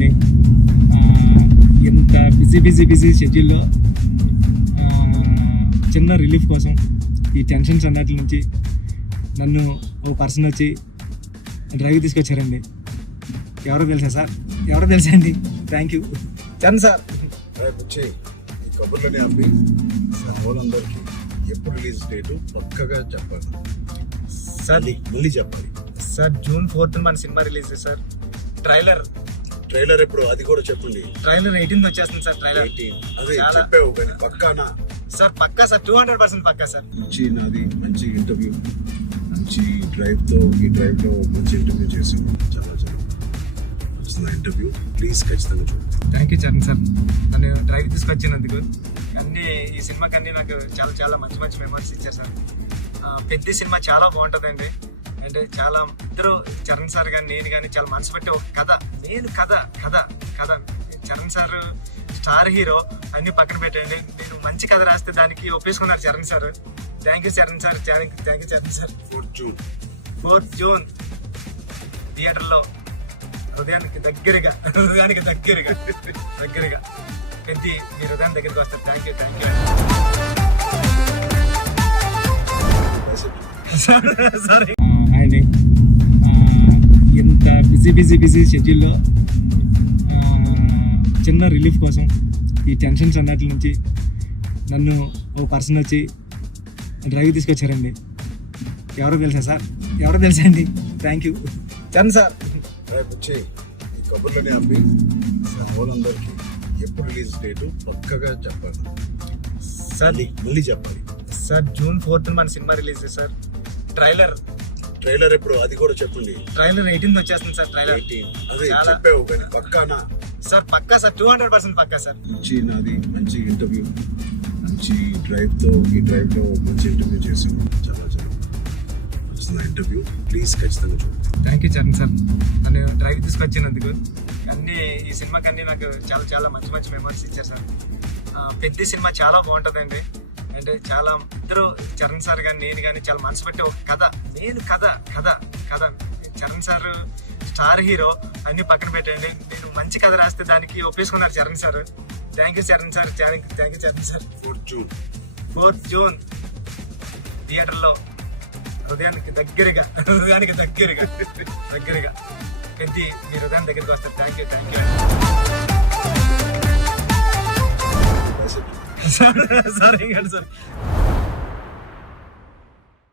అండి. ఇంత బిజీ షెడ్యూల్లో చిన్న రిలీఫ్ కోసం ఈ టెన్షన్స్ అన్నట్ల నుంచి నన్ను ఓ పర్సన్ వచ్చి డ్రైవ్ తీసుకొచ్చారండి. ఎవరో తెలుసా అండి. Thank you Charan sir. వచ్చి ఈ కబుర్లని ఆపి వాళ్ళందరికీ ఎప్పుడు రిలీజ్ డేటు పక్కగా చెప్పాలి సార్. మళ్ళీ చెప్పాలి సార్ June 4th మన సినిమా రిలీజ్ సార్. ట్రైలర్ ఎప్పుడు అది కూడా చెప్పండి. ట్రైలర్ 18th వచ్చేస్తుంది సార్. ట్రైలర్ అదే చెప్పావు కానీ పక్కానా సార్? పక్కా సార్, 200% పక్కా సార్. నాది మంచి ఇంటర్వ్యూ, మంచి ఈ డ్రైవ్ లో మంచి ఇంటర్వ్యూ చేసాను. చాలా నచ్చిన ఇంటర్వ్యూ. ప్లీజ్ ఖచ్చితంగా చూడండి. థ్యాంక్ యూ చరణ్ సార్, నన్ను డ్రైవ్ తీసుకొచ్చినందుకు. ఈ సినిమాకి అన్నీ నాకు చాలా మంచి మెమరీస్ ఇచ్చారు సార్. పెద్ద సినిమా చాలా బాగుంటుందండి. అంటే చాలా ఇద్దరు చరణ్ సార్ కానీ నేను కానీ చాలా మనసు పెట్టి ఒక కథ చరణ్ సార్ స్టార్ హీరో అన్ని పక్కన పెట్టండి. నేను మంచి కథ రాస్తే దానికి ఒప్పేసుకున్నారు Charan sir. Thank you Charan sir. Thank you Charan sir. 4th June థియేటర్లో హృదయానికి దగ్గరగా పెద్ద మీ హృదయం దగ్గరికి వస్తారు. Thank you sorry. అండి, ఇంత బిజీ షెడ్యూల్లో చిన్న రిలీఫ్ కోసం ఈ టెన్షన్స్ అన్నట్ల నుంచి నన్ను ఓ పర్సన్ వచ్చి డ్రైవ్ తీసుకొచ్చారండి. ఎవరో తెలుసా అండి. Thank you Charan sir. వచ్చి ఈ కబుర్లని ఆపి వాళ్ళందరికీ ఎప్పుడు రిలీజ్ డేటు పక్కగా చెప్పాలి సార్. మళ్ళీ చెప్పాలి సార్ June 4th మన సినిమా రిలీజ్ సార్. ట్రైలర్ ఎప్పుడు అది కూడా చెప్పండి. ట్రైలర్ 18th వచ్చేస్తుంది సార్. ట్రైలర్ అదే చెప్పావు కానీ పక్కానా సార్? పక్కా సార్, 200% పక్కా సార్. నాది మంచి ఇంటర్వ్యూ, మంచి ఈ డ్రైవ్ లో మంచి ఇంటర్వ్యూ చేసాను. చాలా నచ్చిన ఇంటర్వ్యూ. ప్లీజ్ ఖచ్చితంగా చూడండి. థ్యాంక్ యూ చరణ్ సార్, నన్ను డ్రైవ్ తీసుకొచ్చినందుకు. ఈ సినిమాకి అన్నీ నాకు చాలా మంచి మెమరీస్ ఇచ్చారు సార్. పెద్ద సినిమా చాలా బాగుంటుందండి. అంటే చాలా ఇద్దరు చరణ్ సార్ కానీ నేను కానీ చాలా మనసు పెట్టి ఒక కథ చరణ్ సార్ స్టార్ హీరో అన్ని పక్కన పెట్టండి. నేను మంచి కథ రాస్తే దానికి ఒప్పేసుకున్నారు Charan sir. Thank you Charan sir. Thank you Charan sir. 4th June థియేటర్లో హృదయానికి దగ్గరగా పెద్ద మీ హృదయం దగ్గరికి వస్తారు. Thank you sir.